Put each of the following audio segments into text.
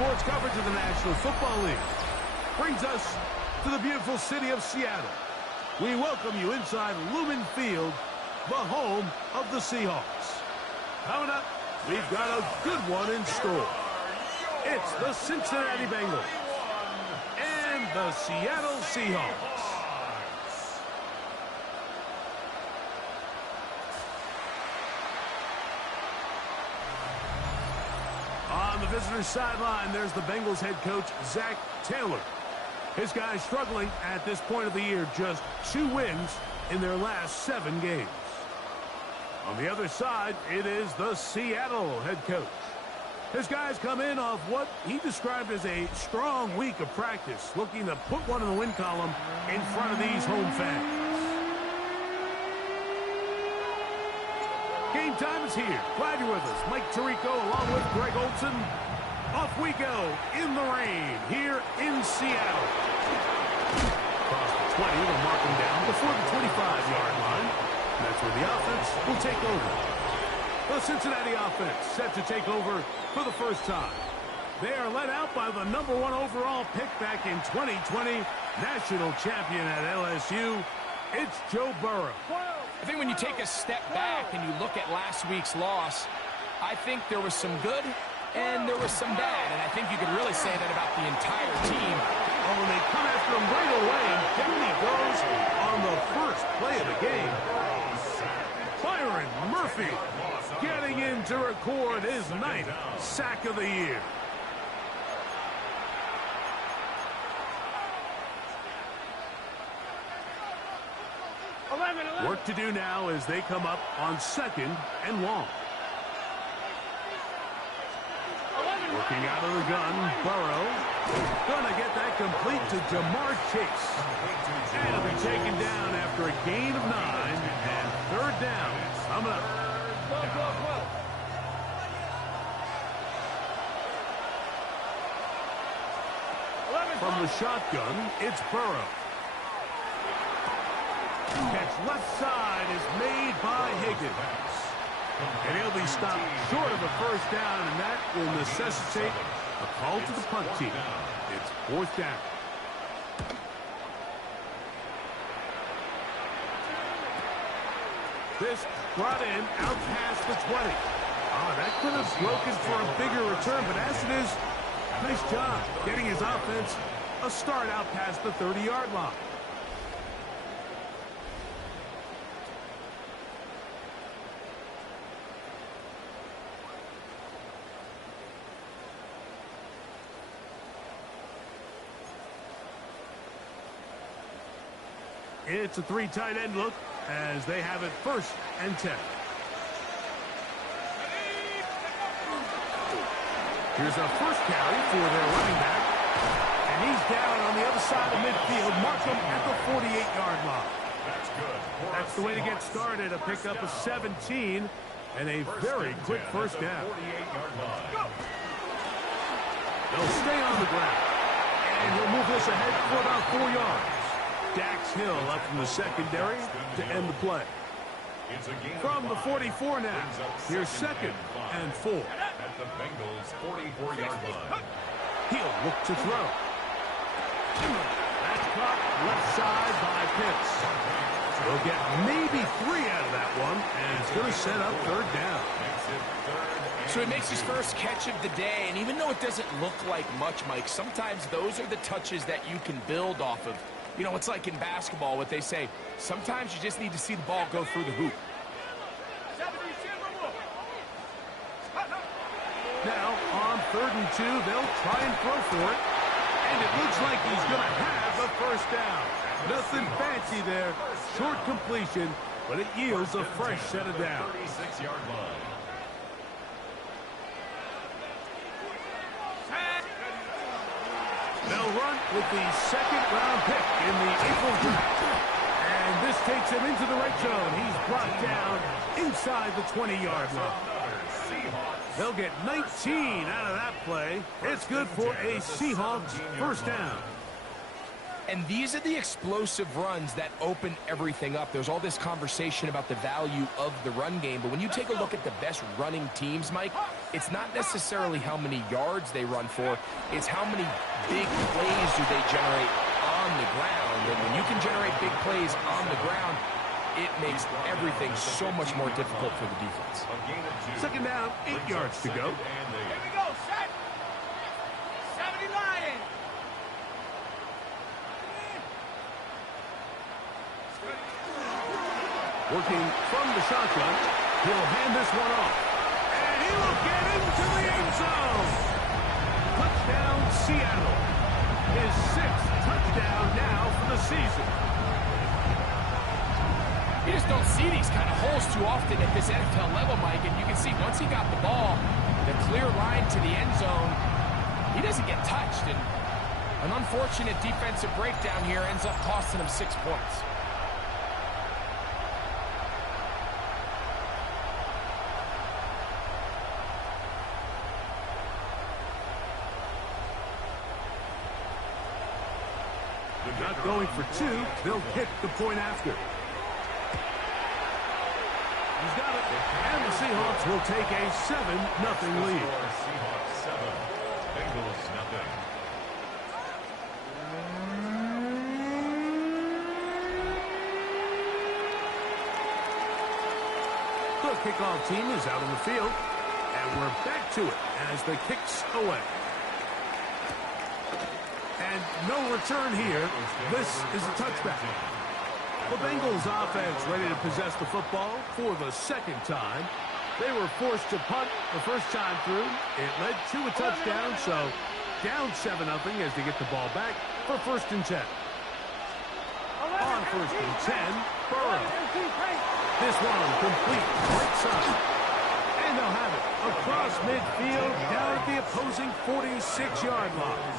sports coverage of the National Football League brings us to the beautiful city of Seattle. We welcome you inside Lumen Field, the home of the Seahawks. Coming up, we've got a good one in store. It's the Cincinnati Bengals and the Seattle Seahawks. On the visitor's sideline, there's the Bengals head coach, Zach Taylor. His guys struggling at this point of the year, just 2 wins in their last 7 games. On the other side, it is the Seattle head coach. His guys come in off what he described as a strong week of practice, looking to put one in the win column in front of these home fans. Game time is here. Glad you're with us. Mike Tirico along with Greg Olson. Off we go in the rain here in Seattle. Across the 20, they'll mark him down before the 25-yard line. And that's where the offense will take over. The Cincinnati offense set to take over for the first time. They are led out by the #1 overall pick back in 2020, national champion at LSU. It's Joe Burrow. I think when you take a step back and you look at last week's loss, I think there was some good and there was some bad. And I think you could really say that about the entire team. Oh, and they come after him right away, and down he goes on the first play of the game. Byron Murphy getting in to record his 9th sack of the year. Work to do now as they come up on 2nd and long. Working out of the gun, Burrow. Gonna get that complete to Jamar Chase. And he'll be taken down after a gain of 9 and 3rd down. Coming up. From the shotgun, it's Burrow. Catch left side is made by Higgins. And he'll be stopped short of a 1st down, and that will necessitate a call to the punt team. It's 4th down. This brought in out past the 20. Oh, that could have broken for a bigger return, but as it is, nice job getting his offense a start out past the 30-yard line. It's a 3 tight end look as they have it 1st and 10. Here's our first carry for their running back. And he's down on the other side of midfield. Mark him at the 48-yard line. That's good. That's the way to get started. A pickup of 17 and a very quick 1st down. They'll stay on the ground. And he'll move this ahead for about 4 yards. Dax Hill up from the secondary to end the play. From the 44 now, here's 2nd and 4. At the Bengals' 44-yard line. He'll look to throw. That's caught left side by Pitts. They'll get maybe 3 out of that one, and it's going to set up 3rd down. So it makes his first catch of the day, and even though it doesn't look like much, Mike, sometimes those are the touches that you can build off of. You know, it's like in basketball, what they say, sometimes you just need to see the ball go through the hoop. Now, on 3rd and 2, they'll try and throw for it. And it looks like he's going to have the 1st down. Nothing fancy there. Short completion, but it yields a fresh set of downs. 36-yard line. They'll run with the 2nd-round pick in the April draft. And this takes him into the red zone. He's brought down inside the 20-yard line. They'll get 19 out of that play. It's good for a Seahawks 1st down. And these are the explosive runs that open everything up. There's all this conversation about the value of the run game, but when you take a look at the best running teams, Mike, it's not necessarily how many yards they run for, it's how many big plays do they generate on the ground. And when you can generate big plays on the ground, it makes everything so much more difficult for the defense. Second down, 8 yards to go. Here we go, set. 70 Lions. Working from the shotgun, he'll hand this one off. And he will get into the end zone. Touchdown, Seattle. His 6th touchdown now for the season. You just don't see these kind of holes too often at this NFL level, Mike, and you can see once he got the ball, the clear line to the end zone, he doesn't get touched, and an unfortunate defensive breakdown here ends up costing him 6 points. Not going for 2, they'll kick the point after. He's got it, and the Seahawks will take a 7-0 lead. Seahawks 7, Bengals 0. The kickoff team is out on the field, and we're back to it as the kick's away. And no return here. This is a touchback. The Bengals offense ready to possess the football for the second time. They were forced to punt the first time through. It led to a touchdown, so down 7-0 as they get the ball back for 1st and 10. On 1st and 10, Burrow. This one complete, right side. And they'll have it across midfield down at the opposing 46-yard line.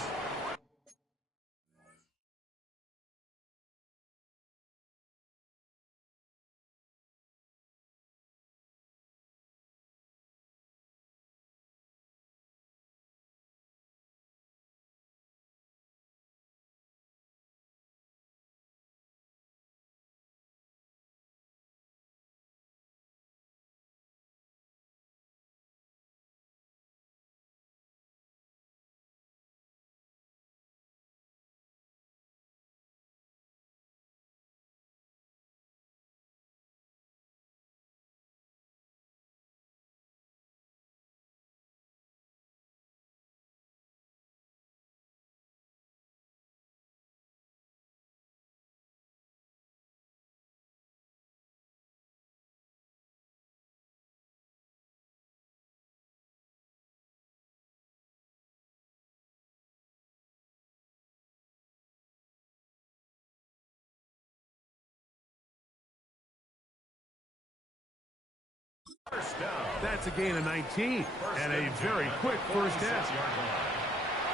First down. That's a gain of 19 and a very quick first down.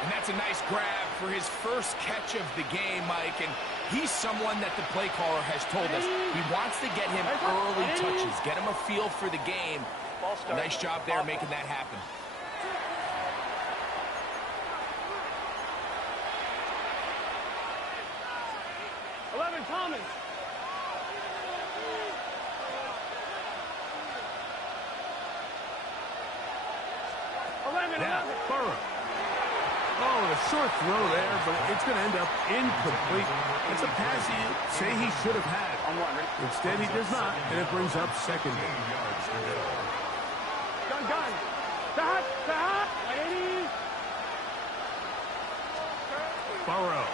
And that's a nice grab for his first catch of the game, Mike. And he's someone that the play caller has told us he wants to get him early touches, get him a feel for the game. Nice job there making that happen. Thomas. Now, Burrow. Oh, a short throw there, but it's going to end up incomplete. It's a pass he'd say he should have had. Instead, he does not, and it brings up 2nd down. Gun. Stop. Burrow.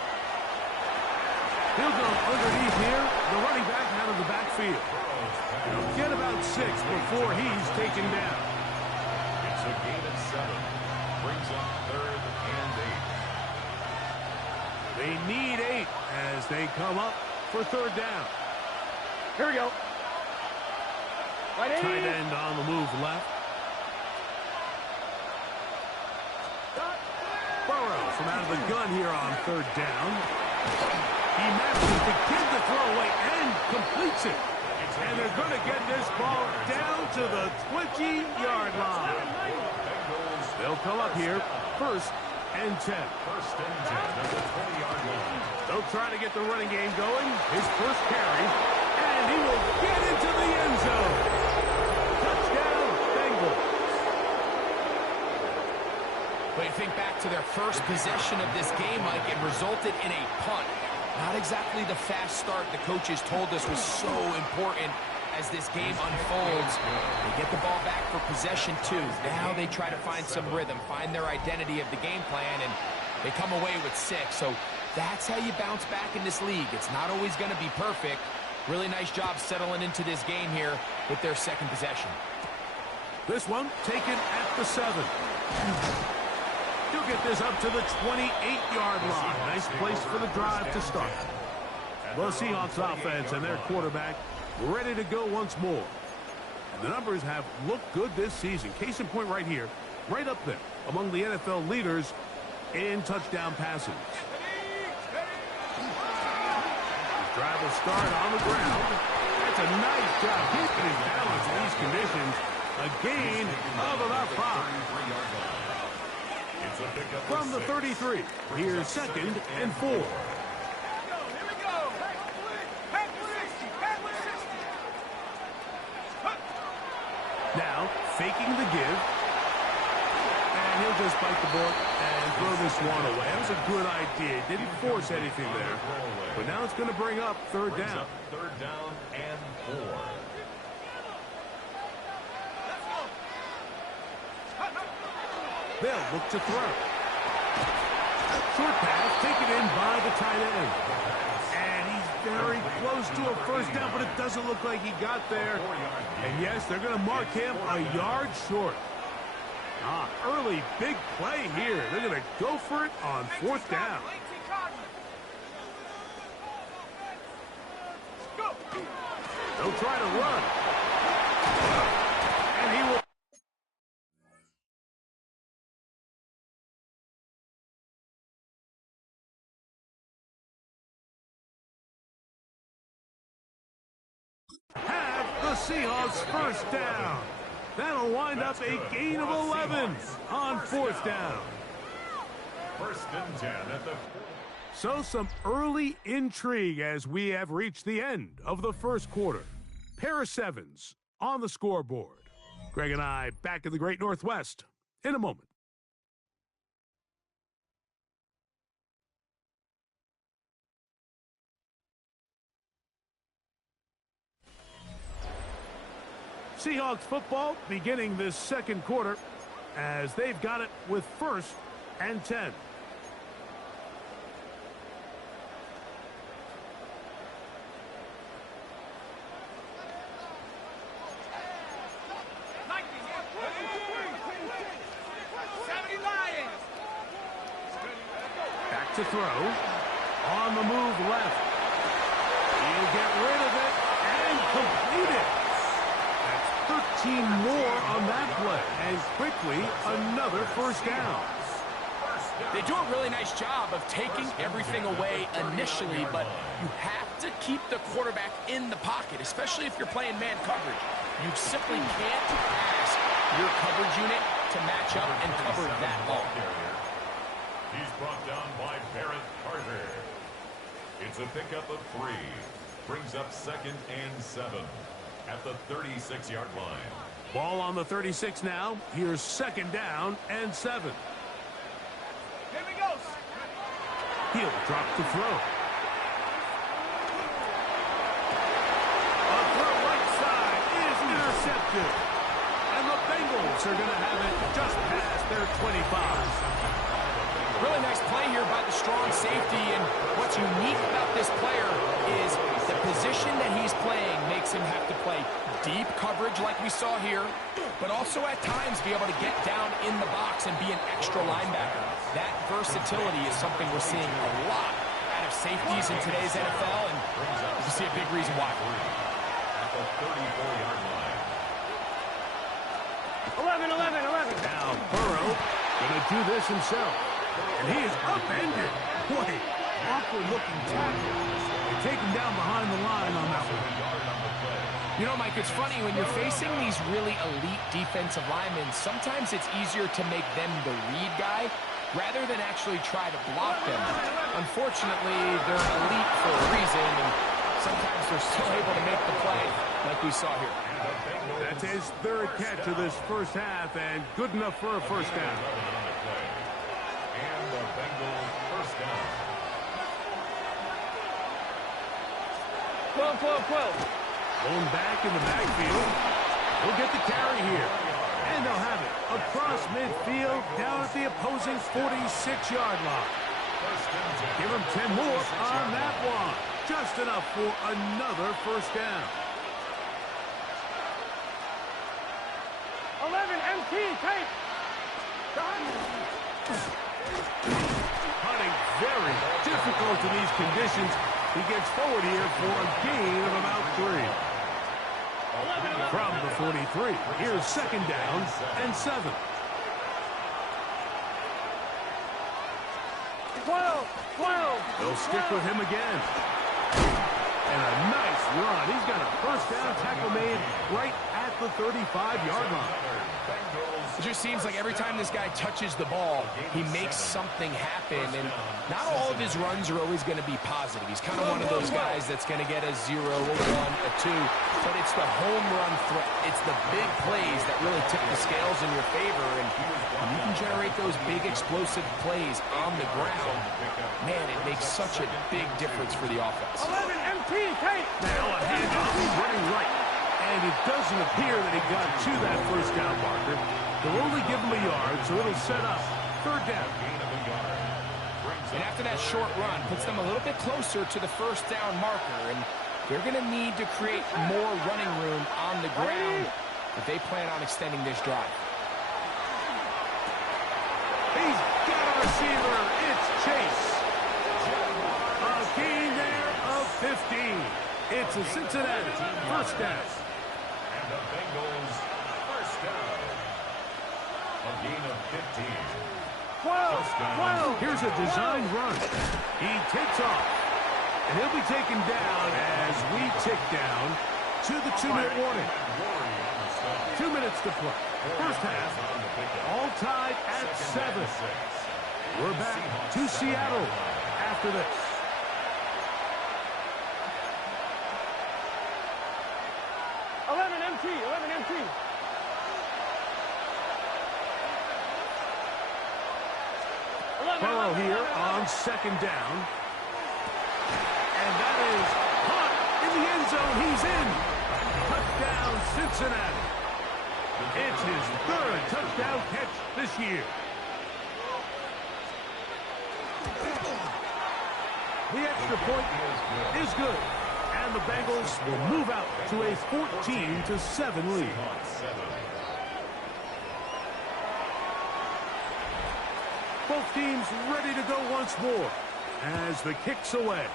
He'll go underneath here. The running back out of the backfield. He'll get about 6 before he's taken down. It's a gain of 7. Brings up 3rd and 8. They need 8 as they come up for 3rd down. Here we go. Tight end on the move left. Burrow from out of the gun here on 3rd down. He manages to get the throw away and completes it. And they're going to get this ball down to the 20-yard line. They'll come up here 1st and 10. First and 10 at the 20-yard line. They'll try to get the running game going. His first carry, and he will get into the end zone. Touchdown, Bengals. But you think back to their first possession of this game, Mike, it resulted in a punt. Not exactly the fast start the coaches told us was so important as this game unfolds. They get the ball back for possession 2. Now they try to find some rhythm, find their identity of the game plan, and they come away with 6. So that's how you bounce back in this league. It's not always going to be perfect. Really nice job settling into this game here with their second possession. This one taken at the 7. He'll get this up to the 28-yard line. Nice place for the drive to start. The Seahawks offense and their quarterback ready to go once more. And the numbers have looked good this season. Case in point right here, right up there among the NFL leaders in touchdown passes. His drive will start on the ground. That's a nice job keeping his balance in these conditions. A gain of about 5. From the 33, here's 2nd and 4. Here we go. Back 60. Now, faking the give. And he'll just bite the bullet and throw this one away. That was a good idea. Didn't force anything there. But now it's going to bring up third down. Third down and 4. They'll look to throw. Short pass taken in by the tight end. And he's very close to a first down, but it doesn't look like he got there. And yes, they're going to mark him a yard short. Early big play here. They're going to go for it on 4th down. They'll try to run. And he will. Have the Seahawks first down. That'll wind up a gain of 11 on 4th down. First and 10 at the... So some early intrigue as we have reached the end of the first quarter. Pair of 7s on the scoreboard. Greg and I back in the Great Northwest in a moment. Seahawks football beginning this second quarter as they've got it with 1st and 10. Back to throw. On the move left. He'll get rid of it and complete it. 13 more on that play, and quickly another first down. They do a really nice job of taking everything away initially, but you have to keep the quarterback in the pocket, especially if you're playing man coverage. You simply can't ask your coverage unit to match up and cover that long. He's brought down by Barrett Carter. It's a pickup of 3. Brings up 2nd and 7. At the 36-yard line. Ball on the 36 now. Here's 2nd down and 7. Here we go. He'll drop the throw. A throw right side is intercepted. And the Bengals are going to have it just past their 25. Really nice play here by the strong safety, and what's unique about this player is the position that he's playing makes him have to play deep coverage like we saw here, but also at times be able to get down in the box and be an extra linebacker. That versatility is something we're seeing a lot out of safeties in today's NFL, and you see a big reason why. At the 34-yard line. 11. Now Burrow going to do this himself. And he is upended. Boy, awkward-looking tackle. They take him down behind the line on that one. You know, Mike, it's funny, when you're facing these really elite defensive linemen, sometimes it's easier to make them the read guy rather than actually try to block them. Unfortunately, they're elite for a reason, and sometimes they're still able to make the play like we saw here. That's his third catch of this first half, and good enough for a first down. And the Bengals first down. 12, 12, 12. Going back in the backfield. He'll get the carry here. And they'll have it across midfield down at the opposing 46-yard line. Give him 10 more on that one. Just enough for another first down. 11, MT, tape. Hunting very difficult in these conditions. He gets forward here for a gain of about 3. From the 43, here's second down and 7. 12, 12. They'll stick with him again. And a nice run. He's got a first down tackle made right at the 35-yard line. It just seems like every time this guy touches the ball, he makes something happen, and not all of his runs are always going to be positive. He's kind of one of those guys that's going to get a 0, a 1, a 2, but it's the home run threat. It's the big plays that really tip the scales in your favor, and when you can generate those big explosive plays on the ground, man, it makes such a big difference for the offense. 11, MT, tape. Now a handoff. He's running right. And it doesn't appear that he got to that first down marker. They'll only give him a yard, so it'll set up third down. And after that short run, puts them a little bit closer to the first down marker, and they're going to need to create more running room on the ground if they plan on extending this drive. He's got a receiver. It's Chase. A gain there of 15. It's a Cincinnati first down. And the Bengals first down. A gain of 15. 12, 12. Here's a designed run. He takes off. And he'll be taken down as we tick down to the 2-minute warning. 2 minutes to play. First half, all tied at 7. We're back to Seattle after this. Burrow here on second down. And that is caught in the end zone. He's in. Touchdown, Cincinnati. It's his third touchdown catch this year. The extra point is good. And the Bengals will move out to a 14-7 lead. Both teams ready to go once more as the kick's away.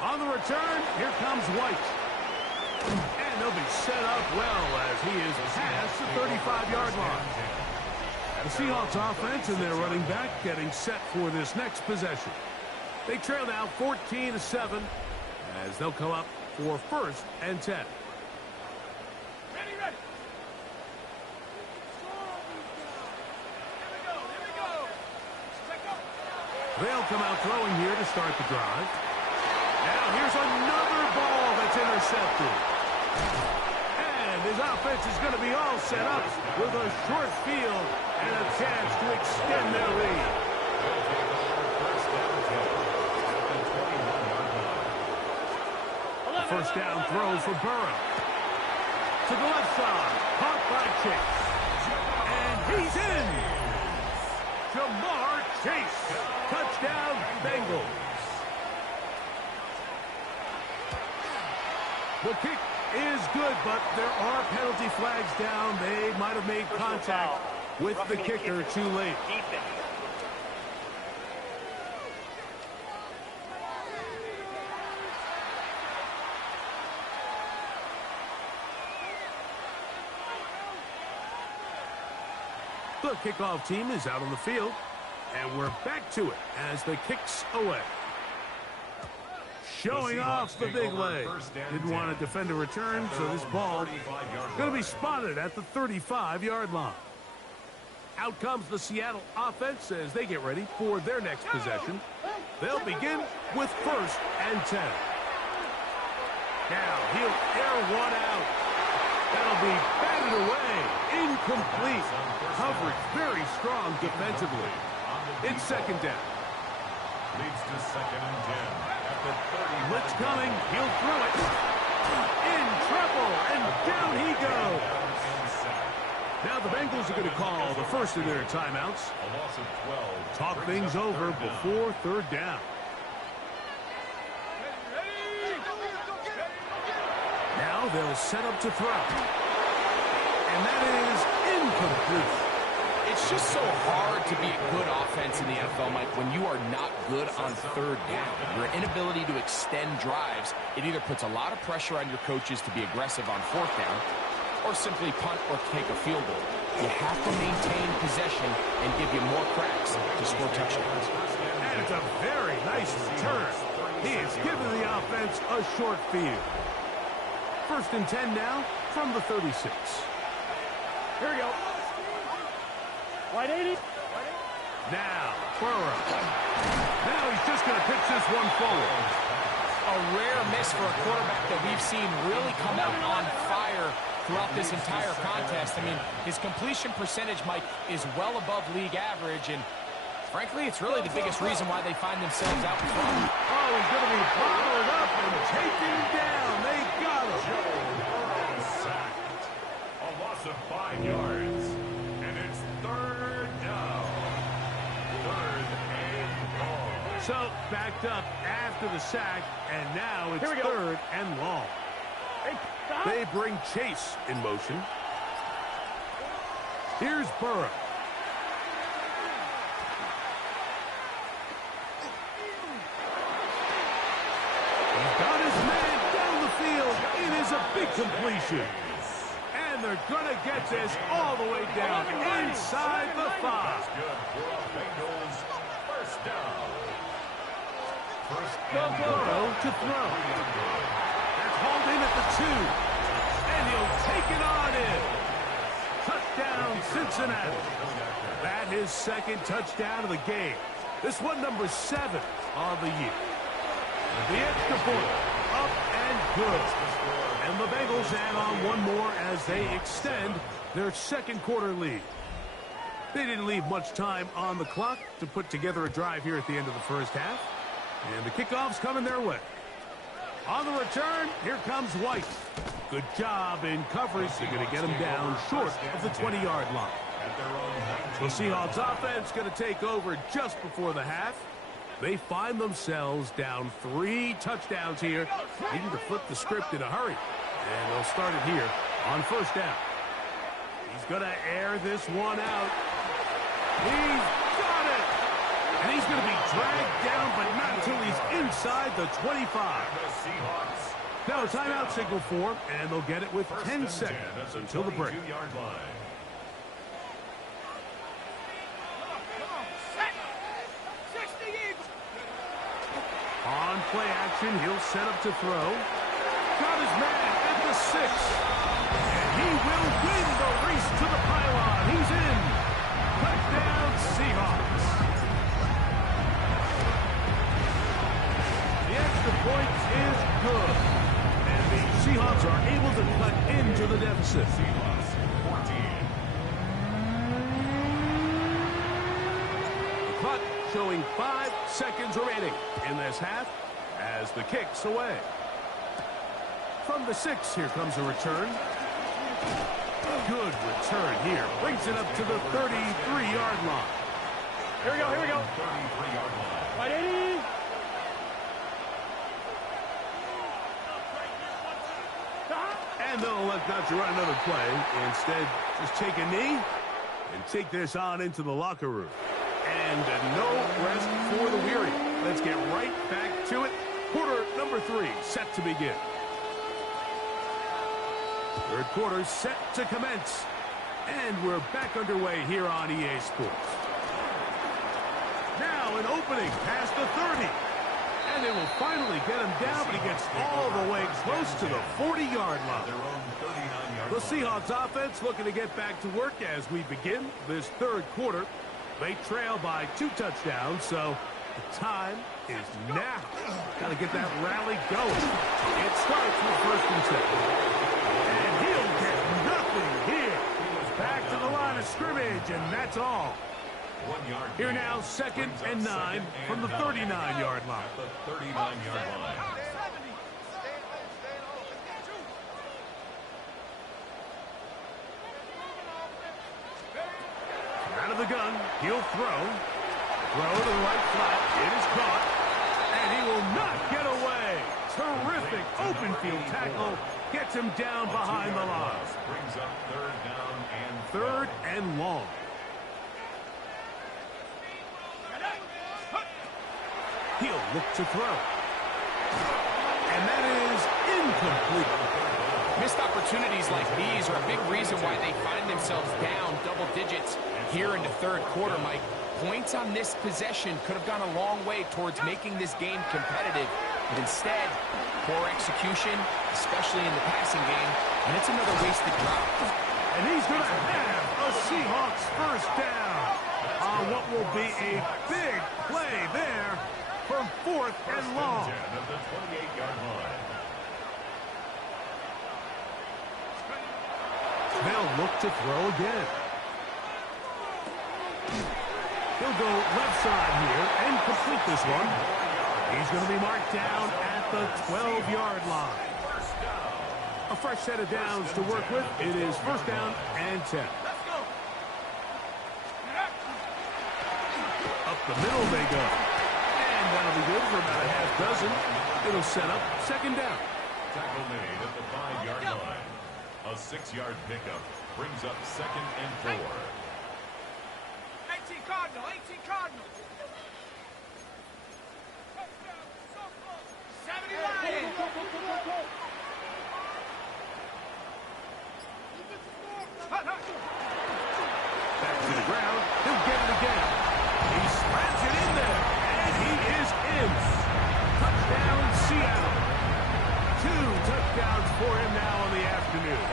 On the return, here comes White. And they'll be set up well as he is past the 35-yard line. The Seahawks offense and their running back getting set for this next possession. They trail now 14-7 as they'll come up for first and 10. Ready. They'll come out throwing here to start the drive. Now here's another ball that's intercepted. And his offense is going to be all set up with a short field and a chance to extend their lead. A first down throw for Burrow. To the left side, caught by Chase. And he's in. Jamar Chase. Touchdown, Bengals. The kick is good, but there are penalty flags down. They might have made contact with the kicker too late. The kickoff team is out on the field, and we're back to it as the kick's away. Showing off the big leg. Didn't want to defend a return, so this ball going to be spotted at the 35-yard line. Out comes the Seattle offense as they get ready for their next possession. They'll begin with 1st and 10. Now he'll air one out. That'll be batted away. Incomplete. Coverage very strong defensively. It's 2nd down. Leads to 2nd and 10. At the 30. Blitz coming. He'll throw it. In trouble. And down he goes. Now the Bengals are going to call the first of their timeouts. A loss of 12. Talk things over before 3rd down. Now they'll set up to throw. And that is incomplete. It's just so hard to be a good offense in the NFL, Mike, when you are not good on 3rd down. Your inability to extend drives, it either puts a lot of pressure on your coaches to be aggressive on 4th down, or simply punt or take a field goal. You have to maintain possession and give you more cracks to score touchdowns. And it's a very nice return. He has given the offense a short field. 1st and 10 now from the 36. Here we go. Wide 80. Now, Burrow. Now he's just going to pitch this one forward. A rare miss for a quarterback that we've seen really come out on fire throughout this entire contest. I mean, his completion percentage, Mike, is well above league average, and frankly, it's really the biggest reason why they find themselves out in front. Oh, he's going to be bottled up and taken down. They got him. Sacked. A loss of 5 yards. And it's 3rd down. 3rd and long. So, backed up after the sack, and now it's 3rd and long. They bring Chase in motion. Here's Burrow. He's got his man down the field. It is a big completion. And they're going to get this all the way down inside the 5. Good for a Bengals 1st down. Burrow to throw. They're called in at the 2. And he'll take it on in. Touchdown, Cincinnati. That his 2nd touchdown of the game. This one number 7 of the year. The extra point, up and good. And the Bengals add on one more as they extend their 2nd quarter lead. They didn't leave much time on the clock to put together a drive here at the end of the 1st half. And the kickoff's coming their way. On the return, here comes White. Good job in coverage. They're going to get him down short of the 20-yard line. The Seahawks offense going to take over just before the half. They find themselves down 3 touchdowns here, needing to flip the script in a hurry. And they'll start it here on 1st down. He's going to air this one out. He's got it! And he's going to be dragged down, but not until he's inside the 25. Now a timeout signal for, and they'll get it with 10 seconds until the break. On play action, he'll set up to throw. Got his man at the 6. And he will win the race to the pylon. He's in. Touchdown, Seahawks. The extra point is good. And the Seahawks are able to cut into the deficit. Seahawks 14. The clock showing 5 seconds remaining in this half as the kick's away. From the 6, here comes a return. Good return here. Brings it up to the 33-yard line. Here we go, here we go. 33-yard line. Wide 80. And they'll elect not to run another play. Instead, just take a knee and take this on into the locker room. And no rest for the weary. Let's get right back to it. Quarter number 3 set to begin. 3rd quarter set to commence. And we're back underway here on EA Sports. Now an opening past the 30. And they will finally get him down, but he gets all the way close to the 40-yard line. Their own 39-yard The Seahawks offense looking to get back to work as we begin this third quarter. They trail by 2 touchdowns, so the time is now. Got to get that rally going. It starts with 1st and 10. And he'll get nothing here. Back to the line of scrimmage, and that's all. 1 yard. Here now, 2nd and 9 from the 39-yard line. At the 39-yard line. Out of the gun, he'll throw. Throw to the right flat. It is caught. And he will not get away. Terrific open field tackle. Gets him down behind the line. Brings up 3rd down and 3rd and long. He'll look to throw. And that is incomplete. Missed opportunities like these are a big reason why they find themselves down double digits here in the third quarter, Mike. Points on this possession could have gone a long way towards making this game competitive. But instead, poor execution, especially in the passing game, and it's another wasted drop. And he's going to have a Seahawks 1st down on what will be a big play there for 4th and long. At the 28-yard line. They'll look to throw again. He'll go left side here and complete this one. He's going to be marked down at the 12-yard line. A fresh set of downs to work with. It is 1st down and 10. Up the middle they go. And that'll be good for about a half dozen. It'll set up 2nd down. Tackle made at the 5-yard line. A 6-yard pickup brings up 2nd and 4. 18 Cardinal, 18 Cardinal. 70 Lions. Back to the ground. He'll get it again. He slams it in there. And he is in. Touchdown, Seattle. 2 touchdowns for him now in the afternoon.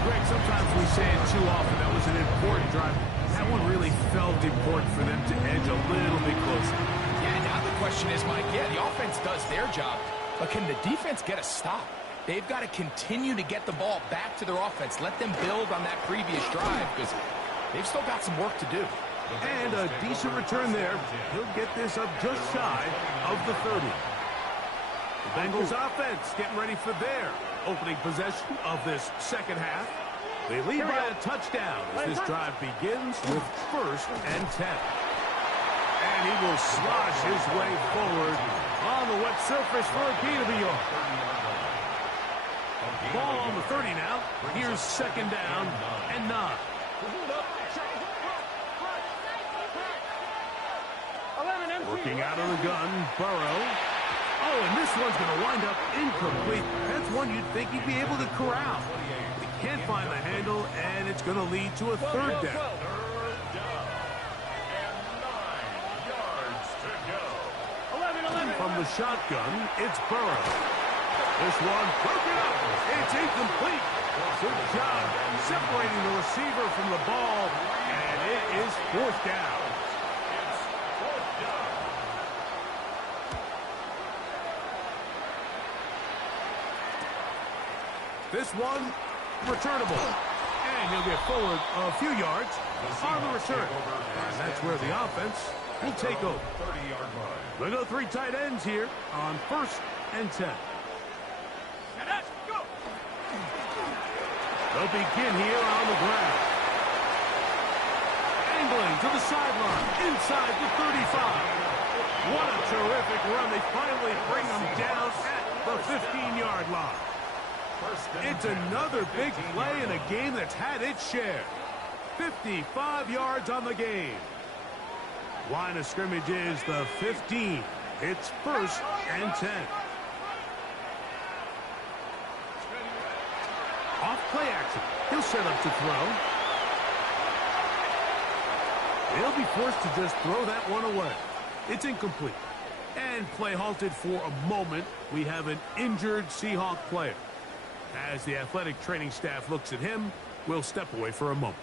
Greg, sometimes we say it too often. That was an important drive. That one really felt important for them to edge a little bit closer. Yeah, now the question is, Mike, yeah, the offense does their job, but can the defense get a stop? They've got to continue to get the ball back to their offense. Let them build on that previous drive because they've still got some work to do. And a decent return there. He'll get this up just shy of the 30. The Bengals offense getting ready for their opening possession of this 2nd half. They lead by a touchdown as this drive begins with 1st and 10. And he will slosh his way forward on the wet surface for a gain of a yard. Ball on the 30 now. Here's 2nd down and 9. Working out of the gun, Burrow. Oh, and this one's going to wind up incomplete. That's one you'd think he'd be able to corral. He can't find the handle, and it's going to lead to a 3rd down. 3rd down and 9 yards to go. From the shotgun, it's Burrow. This one broken up. It's incomplete. Good job separating the receiver from the ball, and it is 4th down. This one, returnable. And he'll get forward a few yards on the return. And that's where the offense will take over. 30-yard line. We'll go 3 tight ends here on 1st and 10. They'll begin here on the ground. Angling to the sideline, inside the 35. What a terrific run. They finally bring him down at the 15-yard line. It's another big play in a game that's had its share. 55 yards on the game. Line of scrimmage is the 15. It's 1st and 10. Off play action. He'll set up to throw. He'll be forced to just throw that one away. It's incomplete. And play halted for a moment. We have an injured Seahawk player. As the athletic training staff looks at him, we'll step away for a moment.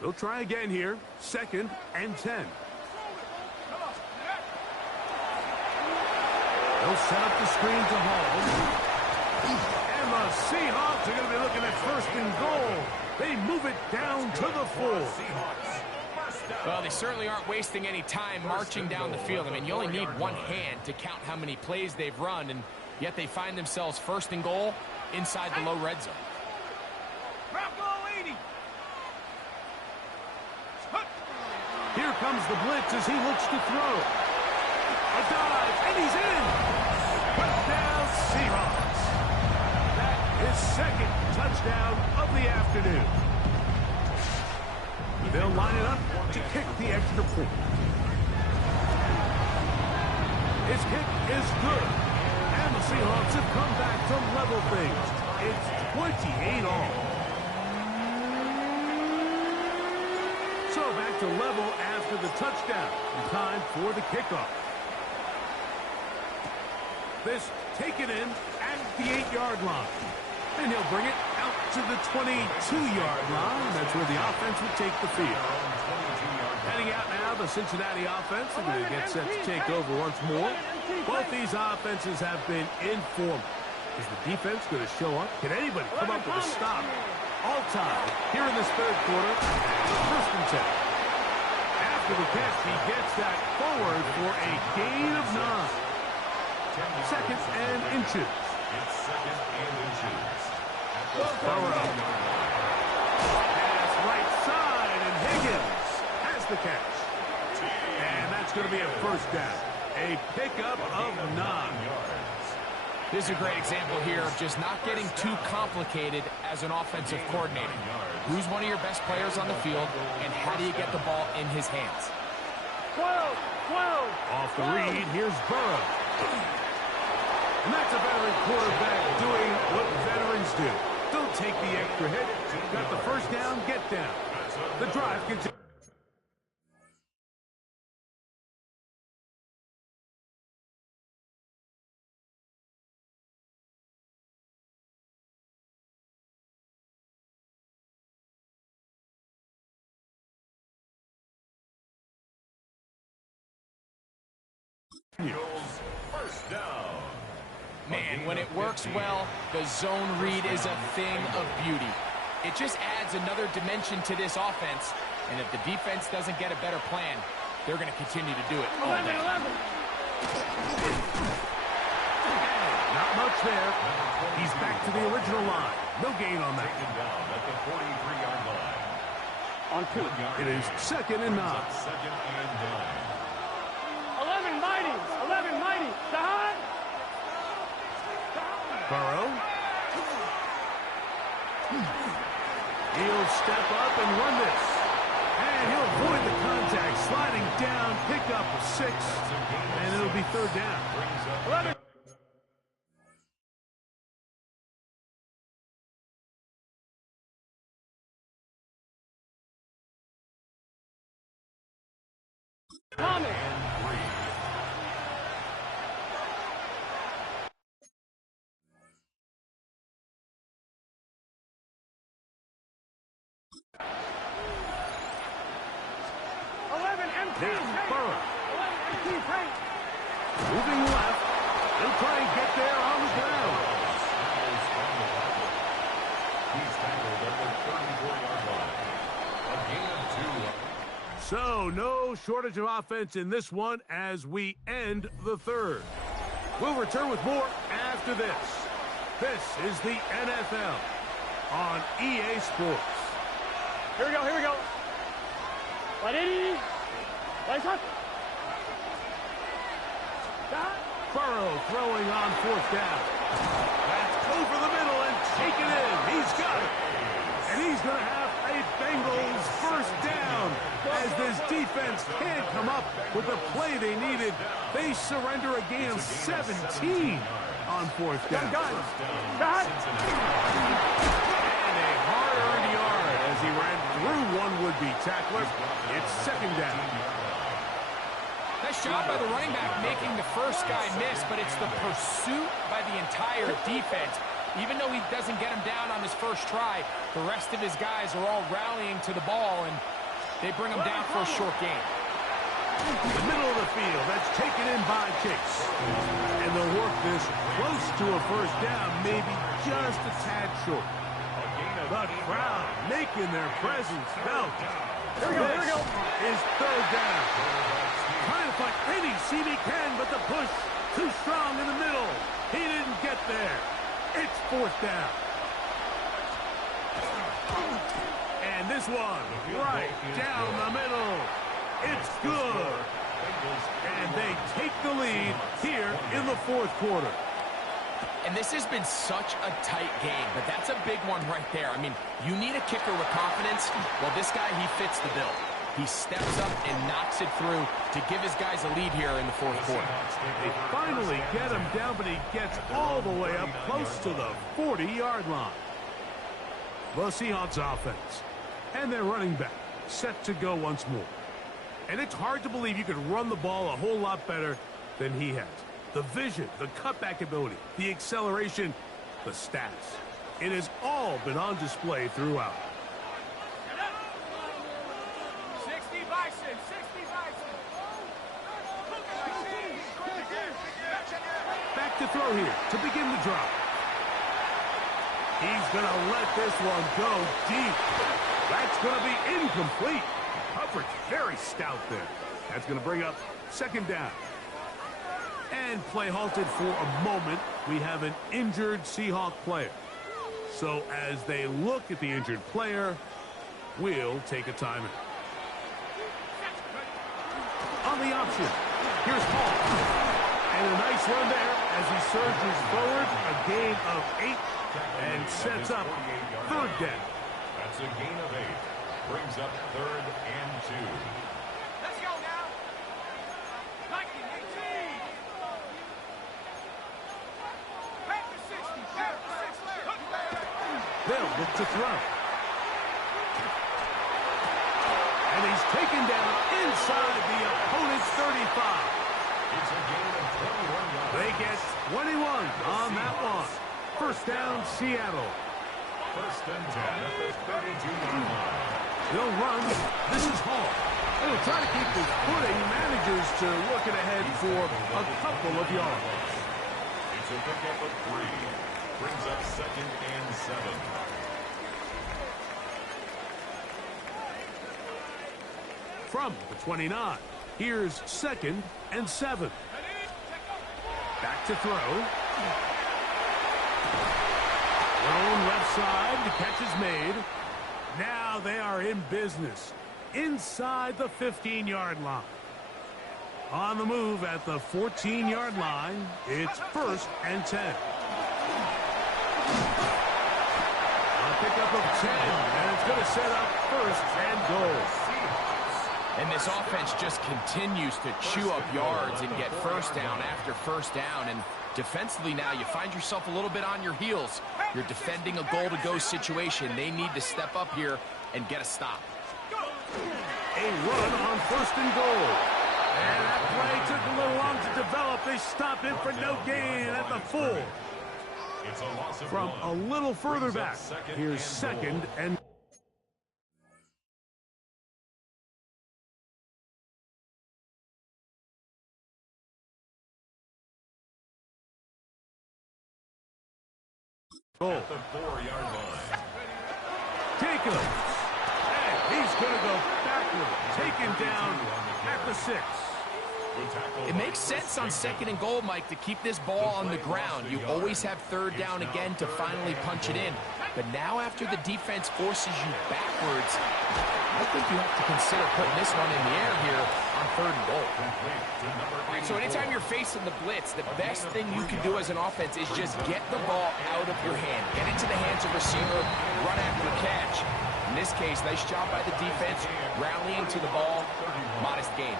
They'll try again here. 2nd and 10. They'll set up the screen to Hall. And the Seahawks are going to be looking at 1st and goal. They move it down to the 4. Well, they certainly aren't wasting any time marching down the field. I mean, you only need one hand to count how many plays they've run, and yet they find themselves 1st and goal inside the low red zone. Here comes the blitz as he looks to throw. A dive, and he's in. Touchdown, Seahawks. That is 2nd touchdown of the afternoon. They'll line it up to kick the extra point. His kick is good. And the Seahawks have come back to level things. It's 28 all. So back to level after the touchdown. Time for the kickoff. This taken in at the 8-yard line. And he'll bring it out to the 22-yard line. That's where the offense will take the field. Heading out now, the Cincinnati offense are going to get set to take over once more. Both these offenses have been informal. Is the defense going to show up? Can anybody come up with a stop? All time here in this 3rd quarter. 1st and 10. After the catch, he gets that forward for a gain of 9. 2nd and inches. It's 2nd and inches. Burrow. Pass right side, and Higgins has the catch. And that's going to be a 1st down. A pickup of 9 yards. This is a great example here of just not getting too complicated as an offensive coordinator. Who's one of your best players on the field, and how do you get the ball in his hands? 12. Off the read, here's Burrow. And that's a veteran quarterback doing what veterans do. Don't take the extra hit. Got the 1st down, get down. The drive continues. First down. Man, when it works well, the zone read is a thing of beauty. It just adds another dimension to this offense, and if the defense doesn't get a better plan, they're going to continue to do it all day. 11. Not much there. He's back to the original line. No gain on that. Taken down at the 43-yard line. On 2. It is 2nd and 9. 2nd and 9. 11 mighty. 11 mighty. Sahad. Burrow. He'll step up and run this. And he'll avoid the contact, sliding down, pick up a 6, and it'll be 3rd down. 11. Thomas. Now, Burrow. 11 empty. Moving left. He'll try and get there on the ground. He's tackled at the 34-yard line. A gain of 2. So, no shortage of offense in this one as we end the 3rd. We'll return with more after this. This is the NFL on EA Sports. Here we go. Let it. Lights up. Burrow throwing on 4th down. That's over the middle and taken in. He's got it. And he's going to have a Bengals 1st down as this defense can't come up with the play they needed. They surrender a gain of 17 on 4th down. And a hard-earned yard as he ran through one would-be tackler. It's second down. Nice job by the running back making the first guy miss, but it's the pursuit by the entire defense. Even though he doesn't get him down on his first try, the rest of his guys are all rallying to the ball, and they bring him down for a short gain. The middle of the field, that's taken in by Chase. And they'll work this close to a first down, maybe just a tad short. The crowd making their presence felt. Here we go. Is third down. Trying to find any seam he can, but the push too strong in the middle. He didn't get there. It's fourth down. And this one right down the middle. It's good. And they take the lead here in the fourth quarter. And this has been such a tight game, but that's a big one right there. I mean, you need a kicker with confidence. Well, this guy, he fits the bill. He steps up and knocks it through to give his guys a lead here in the fourth quarter. They finally get him down, but he gets all the way up close to the 40-yard line. The Seahawks offense and their running back set to go once more. And it's hard to believe you could run the ball a whole lot better than he has. The vision, the cutback ability, the acceleration, the stats. It has all been on display throughout. 60 Bison, 60 Bison. Back to throw here to begin the drive. He's going to let this one go deep. That's going to be incomplete. Coverage very stout there. That's going to bring up second down. And play halted for a moment. We have an injured Seahawk player. So as they look at the injured player, we'll take a timeout. On the option, here's Hall. And a nice run there as he surges forward. A gain of 8 and sets up third down. That's a gain of 8. Brings up third and 2. Let's go now. 19, 18. Back to 60. Back to 60. They'll look to throw. And he's taken down inside the opponent's 35. It's a gain of 21 yards. They get 21 on that one. First down, Seattle. First and 10 at the 32-yard line. They'll run. This is Hall. He'll try to keep his footing. Manages to work it ahead for a couple of yards. It's a pickup of 3. Brings up second and 7. From the 29, here's second and 7. Back to throw. Thrown left side. The catch is made. Now they are in business inside the 15-yard line. On the move at the 14-yard line, it's first and 10. A pickup of 10, and it's going to set up first and goal. And this offense just continues to chew up yards and get first down after first down. And defensively now, you find yourself a little bit on your heels. You're defending a goal-to-go situation. They need to step up here and get a stop. A run on first and goal. And that play took a little long to develop. They stop him for no gain at the full. It's a loss of From 1. a little further back, here's second and goal. At the 4-yard line. Jacobs. And he's going to go backward. Taken down at the 6. It makes sense on second and goal, Mike, to keep this ball on the ground. You always have third down again to finally punch it in. But now after the defense forces you backwards, I think you have to consider putting this one in the air here on third and goal. All right, so anytime you're facing the blitz, the best thing you can do as an offense is just get the ball out of your hand. Get into the hands of receiver, run after the catch. In this case, nice job by the defense, rallying to the ball, modest gain.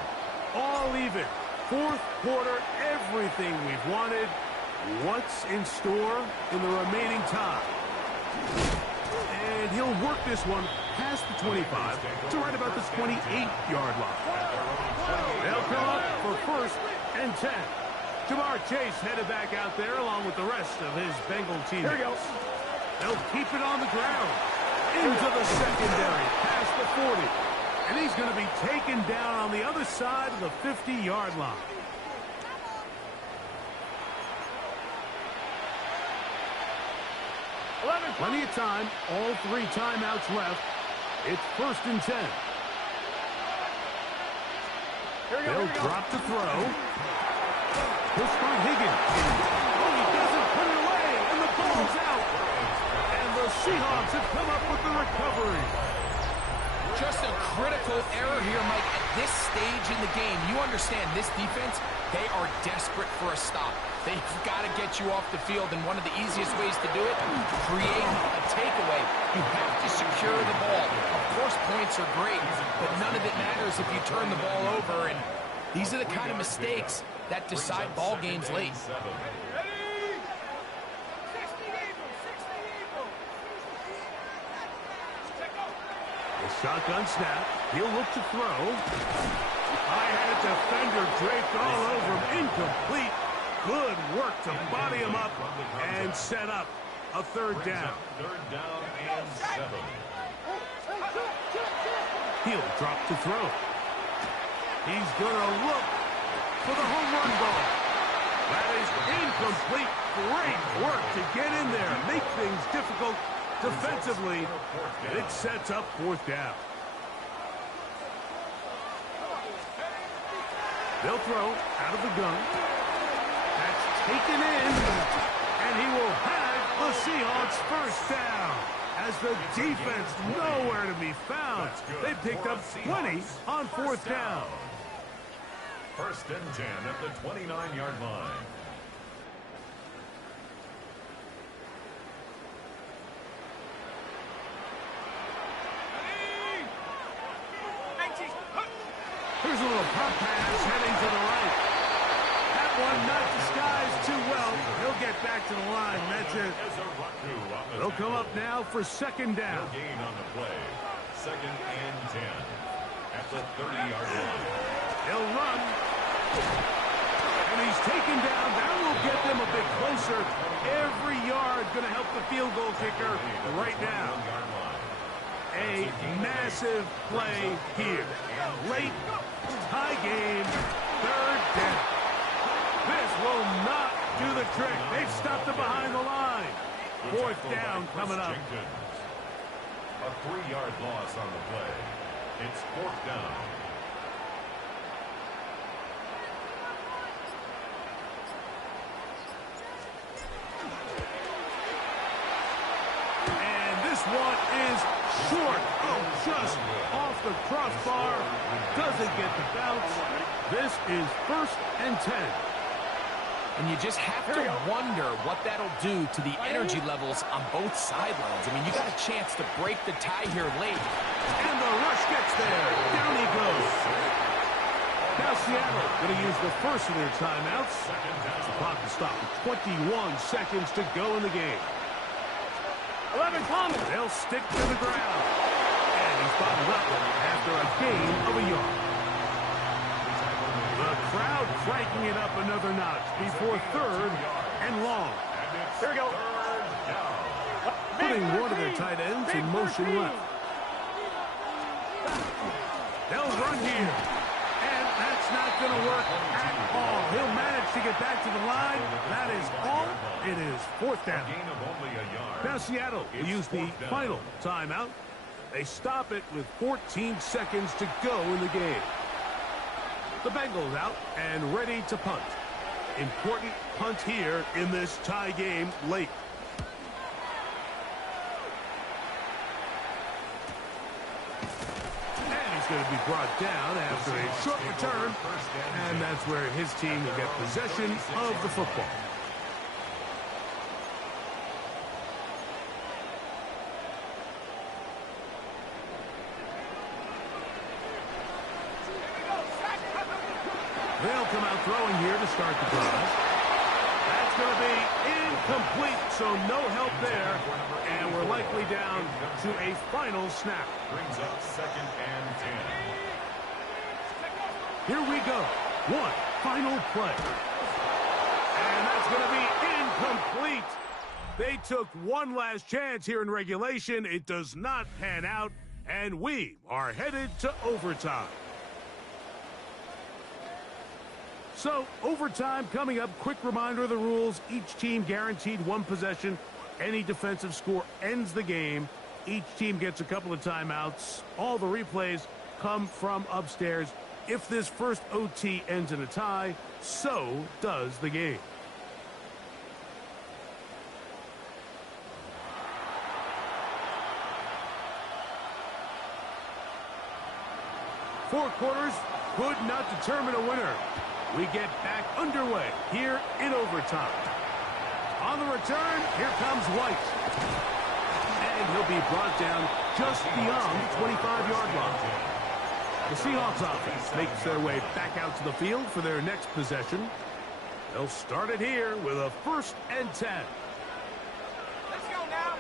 All even. Fourth quarter, everything we've wanted. What's in store in the remaining time? And he'll work this one past the 25 to right about the 28-yard line. They'll come up for first and 10. Jamar Chase headed back out there along with the rest of his Bengal teammates. Here we go. They'll keep it on the ground. Into the secondary, past the 40. And he's going to be taken down on the other side of the 50-yard line. Plenty of time, all 3 timeouts left. It's first and 10. They'll drop the throw. Push by Higgins. Oh, he doesn't put it away, and the ball's out. And the Seahawks have come up with the recovery. Just a critical error here, Mike. At this stage in the game, you understand this defense, they are desperate for a stop. They've got to get you off the field, and one of the easiest ways to do it, create a takeaway. You have to secure the ball. Of course, points are great, but none of it matters if you turn the ball over, and these are the kind of mistakes that decide ball games late. Shotgun snap. He'll look to throw. I had a defender draped all over him. Incomplete. Good work to body him up and set up a third down. Third down and 7. He'll drop to throw. He's going to look for the home run ball. That is incomplete. Great work to get in there. Make things difficult defensively, and it sets up fourth down. They'll throw out of the gun. That's taken in, and he will have the Seahawks first down. As the defense nowhere to be found. They picked up 20 on fourth down. First and 10 at the 29-yard line. Here's a little pump pass heading to the right. That one not disguised too well. He'll get back to the line. That's it. They'll come up now for second down. Gain on the play. Second and 10 at the 30-yard line. He'll run. And he's taken down. That will get them a bit closer. Every yard going to help the field goal kicker right now. A massive play here. Late, tie game, third down. This will not do the trick. They've stopped it behind the line. Fourth down coming up. A 3-yard loss on the play. It's fourth down. And this one is short. Oh, just off the crossbar. Doesn't get the bounce. This is first and 10. And you just have to wonder what that'll do to the energy levels on both sidelines. I mean, you got a chance to break the tie here late. And the rush gets there. Down he goes. Now Seattle going to use the first of their timeouts. The clock is stopped with 21 seconds to go in the game. 11 coming. They'll stick to the ground. And he's bottled up after a gain of a yard. The crowd cranking it up another notch before third and long. Here we go. Putting one of their tight ends in motion left. They'll run here. And that's not going to work at all. He'll manage to get back to the line. That is all. It is fourth down. Now Seattle will use the final timeout. They stop it with 14 seconds to go in the game. The Bengals out and ready to punt. Important punt here in this tie game late. And he's going to be brought down after a short return. And that's where his team will get possession of the football. They'll come out throwing here to start the drive. That's that's going to be incomplete, so no help there. And we're likely down to a final snap. Brings up 2nd and 10. Here we go. One final play. And that's going to be incomplete. They took one last chance here in regulation. It does not pan out, and we are headed to overtime. So, overtime coming up. Quick reminder of the rules. Each team guaranteed one possession. Any defensive score ends the game. Each team gets a couple of timeouts. All the replays come from upstairs. If this first OT ends in a tie, so does the game. Four quarters could not determine a winner. We get back underway here in overtime. On the return, here comes White. And he'll be brought down just beyond the 25-yard line. The Seahawks offense makes their way back out to the field for their next possession. They'll start it here with a 1st and 10. Let's go now.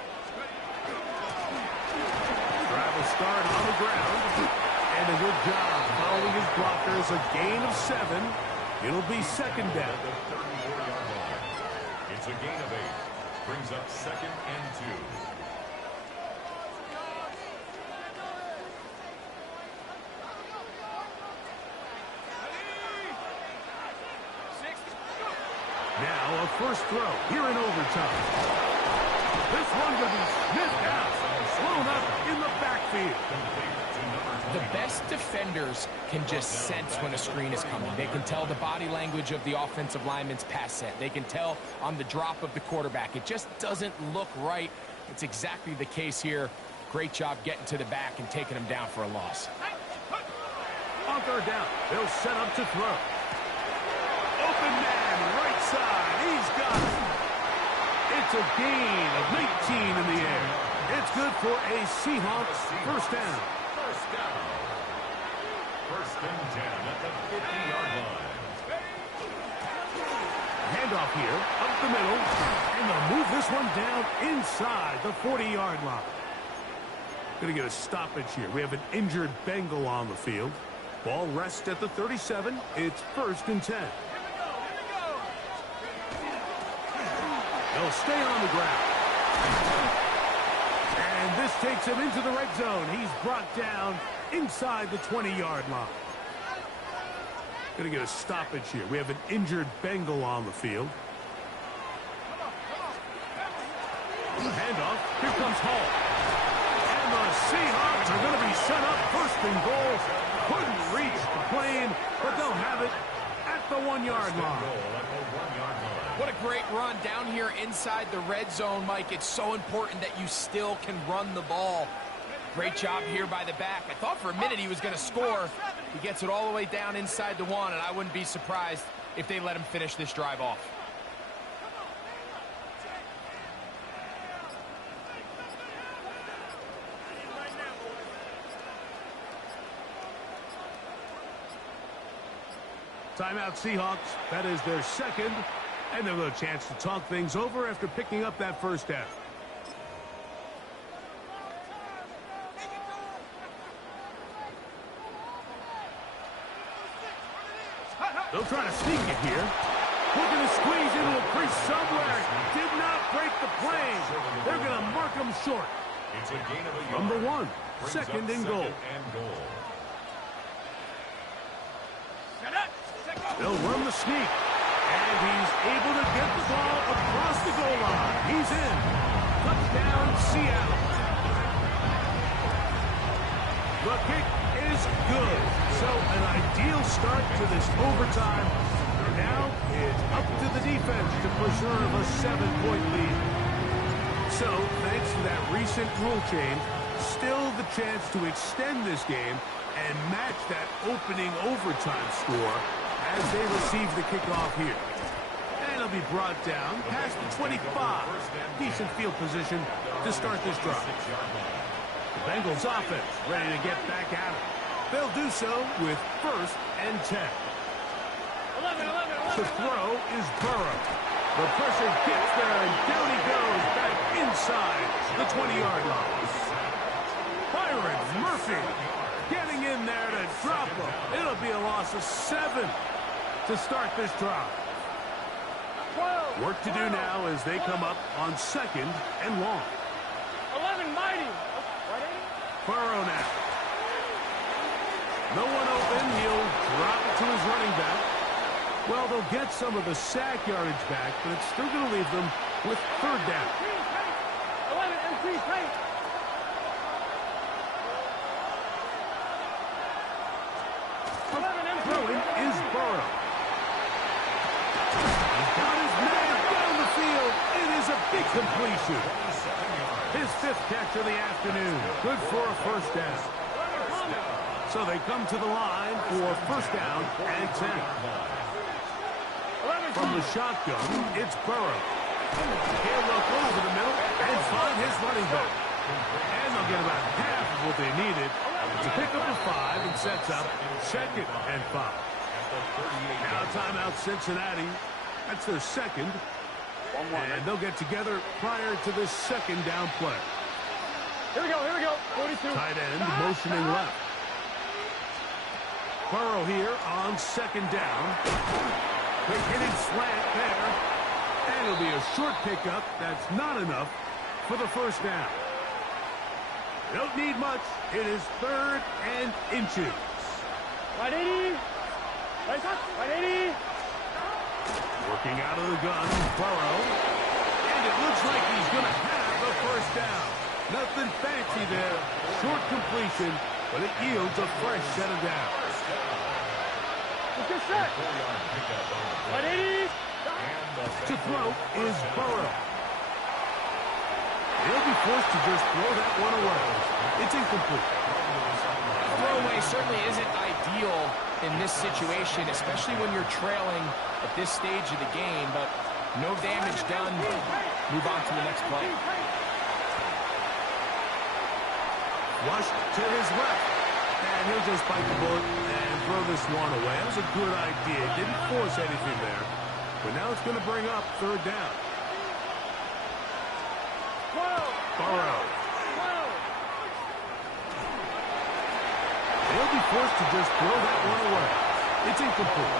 Travel start on the ground. And a good job following his blockers. A gain of 7. It'll be 2nd down. It's a gain of 8. Brings up 2nd and 2. Now a first throw here in overtime. This one will be sniffed out. Thrown up in the backfield. The best defenders can just sense when a screen is coming. They can tell the body language of the offensive lineman's pass set. They can tell on the drop of the quarterback. It just doesn't look right. It's exactly the case here. Great job getting to the back and taking him down for a loss. On 3rd down, they'll set up to throw. Open man, right side. He's got it. It's a gain of 19 in the air. It's good for a Seahawks 1st down. 1st and 10 at the 50-yard line. Handoff here, up the middle, and they'll move this one down inside the 40-yard line. Going to get a stoppage here. We have an injured Bengal on the field. Ball rests at the 37. It's 1st and 10. They'll stay on the ground. And this takes him into the red zone. He's brought down inside the 20-yard line. Going to get a stoppage here. We have an injured Bengal on the field. Handoff. Here comes Hall. And the Seahawks are going to be set up 1st and goal. Couldn't reach the plane, but they'll have it at the 1-yard line. What a great run down here inside the red zone, Mike. It's so important that you still can run the ball. Great job here by the back. I thought for a minute he was going to score. He gets it all the way down inside the 1, and I wouldn't be surprised if they let him finish this drive off. Timeout Seahawks. That is their 2nd. And they'll have a chance to talk things over after picking up that 1st down. They'll try to sneak it here. Looking to squeeze into a crease somewhere. Did not break the plane. They're going to mark him short. It's a gain of a yard. Number 1, 2nd and goal. They'll run the sneak. And he's able to get the ball across the goal line. He's in. Touchdown, Seattle. The kick is good. So an ideal start to this overtime. Now it's up to the defense to preserve a 7-point lead. So thanks to that recent rule change, still the chance to extend this game and match that opening overtime score as they receive the kickoff here. And it'll be brought down past the 25. Decent field position to start this drive. The Bengals offense ready to get back at it. They'll do so with 1st and 10. The throw is Burrow. The pressure gets there, and down he goes back inside the 20-yard line. Byron Murphy getting in there to drop him. It'll be a loss of 7 to start this drive. Work to do now as they come up on 2nd and long. 11 mighty. Burrow now. No one open. He'll drop it to his running back. Well, they'll get some of the sack yardage back, but it's still going to leave them with 3rd down. 11 MC tight. Throwing is Burrow. He's got his man down the field. It is a big completion. His 5th catch of the afternoon. Good for a 1st down. So they come to the line for 1st down and 10. From the shotgun, it's Burrow. He'll look over the middle and find his running back. And they'll get about half of what they needed to pick up a 5 and sets up 2nd and 5. Now timeout Cincinnati. That's their 2nd. And they'll get together prior to this 2nd down play. Here we go. 42. Tight end motioning left. Burrow here on 2nd down. Quick hitting slant there. And it'll be a short pickup. That's not enough for the 1st down. They don't need much. It is 3rd and inches. Right 80. Right 80. Working out of the gun, Burrow. And it looks like he's going to have a 1st down. Nothing fancy there. Short completion, but it yields a fresh set of downs. Let's get set. Right 80. To throw is Burrow. He'll be forced to just throw that one away. It's incomplete. Throwaway certainly isn't ideal in this situation, especially when you're trailing at this stage of the game, but no damage done. Move on to the next play. Flush to his left. And he'll just bite the bullet and throw this one away. That was a good idea. Didn't force anything there. But now it's going to bring up 3rd down. Burrow. He'll be forced to just throw that one away. It's incomplete.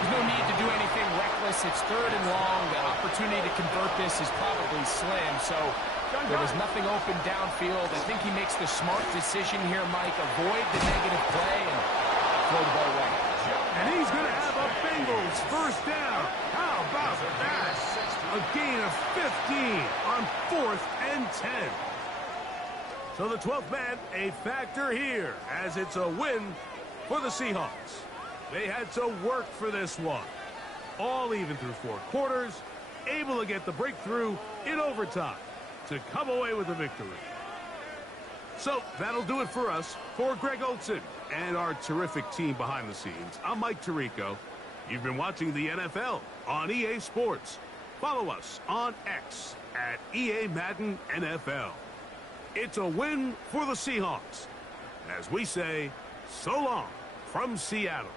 There's no need to do anything reckless. It's 3rd and long. The opportunity to convert this is probably slim. So there was nothing open downfield. I think he makes the smart decision here, Mike. Avoid the negative play and throw the ball away. And he's going to have a Bengals 1st down. How about that? A gain of 15 on 4th and 10. So the 12th man, a factor here, as it's a win for the Seahawks. They had to work for this one. All even through 4 quarters, able to get the breakthrough in overtime to come away with a victory. So that'll do it for us. For Greg Olson and our terrific team behind the scenes, I'm Mike Tirico. You've been watching the NFL on EA Sports. Follow us on X at EA Madden NFL. It's a win for the Seahawks. As we say, so long from Seattle.